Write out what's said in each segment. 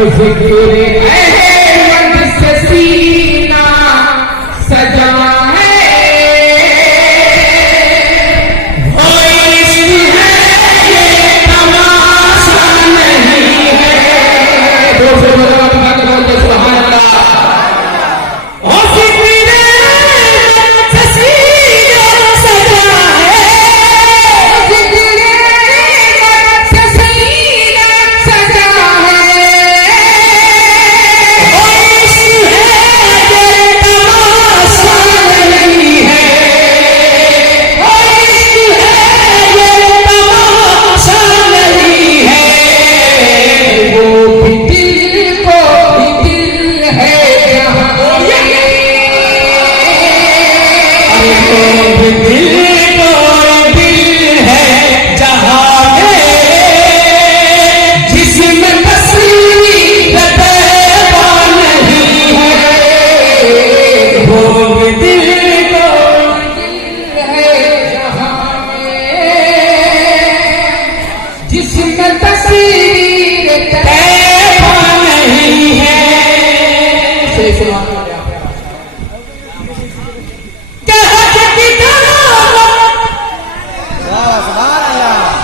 जिक्र अहमद से सीना सजा है, वो इश्क है ये तमाशा नहीं है। दोस्तों बोलते सुभान अल्लाह।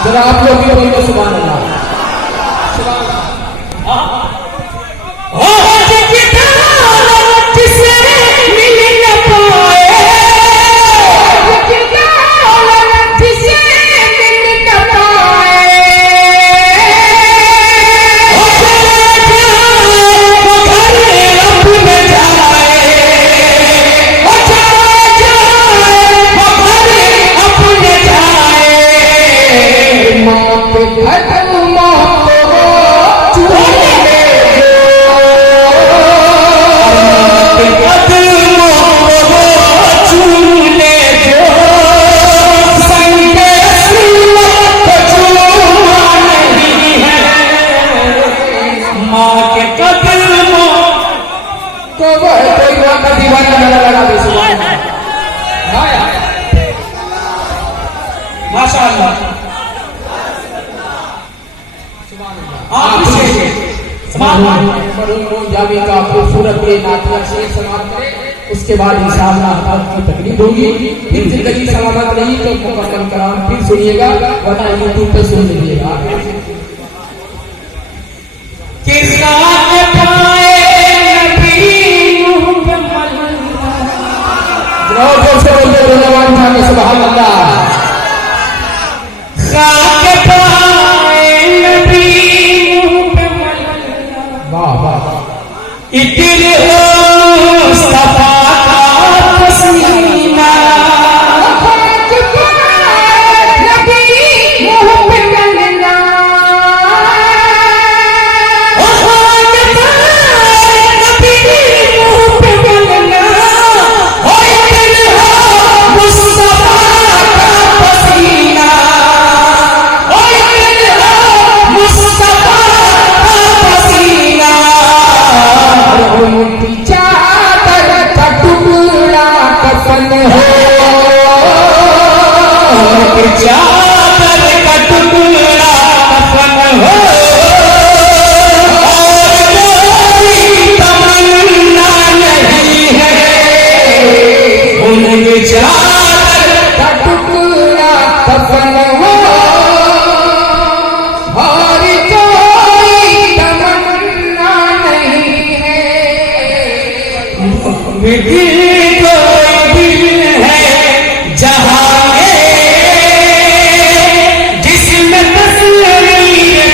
जरा आप लोग भी बोलो सुभान अल्लाह। जावी का खूबसूरत ये नातिया शेर समाप्त करें, उसके बाद इंशाअल्लाह आपकी तकलीफ होगी। फिर जिंदगी सलामत नहीं तो मुकम्मल कराम फिर सुनिएगा, वरना यूट्यूब पे सुन लीजिएगा। सुभान अल्लाह। इतने हो सफा का पसीना नबी मुँह पे गलना, नबी मुँह पे गलना, इतने हो मुस्तफा का पसीना, इतने हो मुस्तफा का पसीना। उनकी चादर का टुकड़ा कफन हो, उनकी चादर का टुकड़ा कफन हो, और कोई तमन्ना नहीं है। उनकी चादर का टुकड़ा कफन हो, और कोई तमन्ना नहीं है। दिल कोई दिल है जहां जिसमें तस्वीर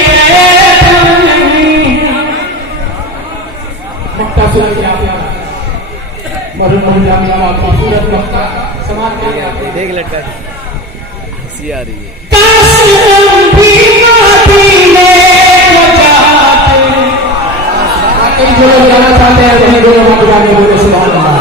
मक्का सुन के आप मरहूम जामिया का खूबसूरत मक्का समाज के लिए आप देख लटका सी आ रही है। जो लोग जाना चाहते हैं वही दोनों मत जाने बोले सुभान अल्लाह।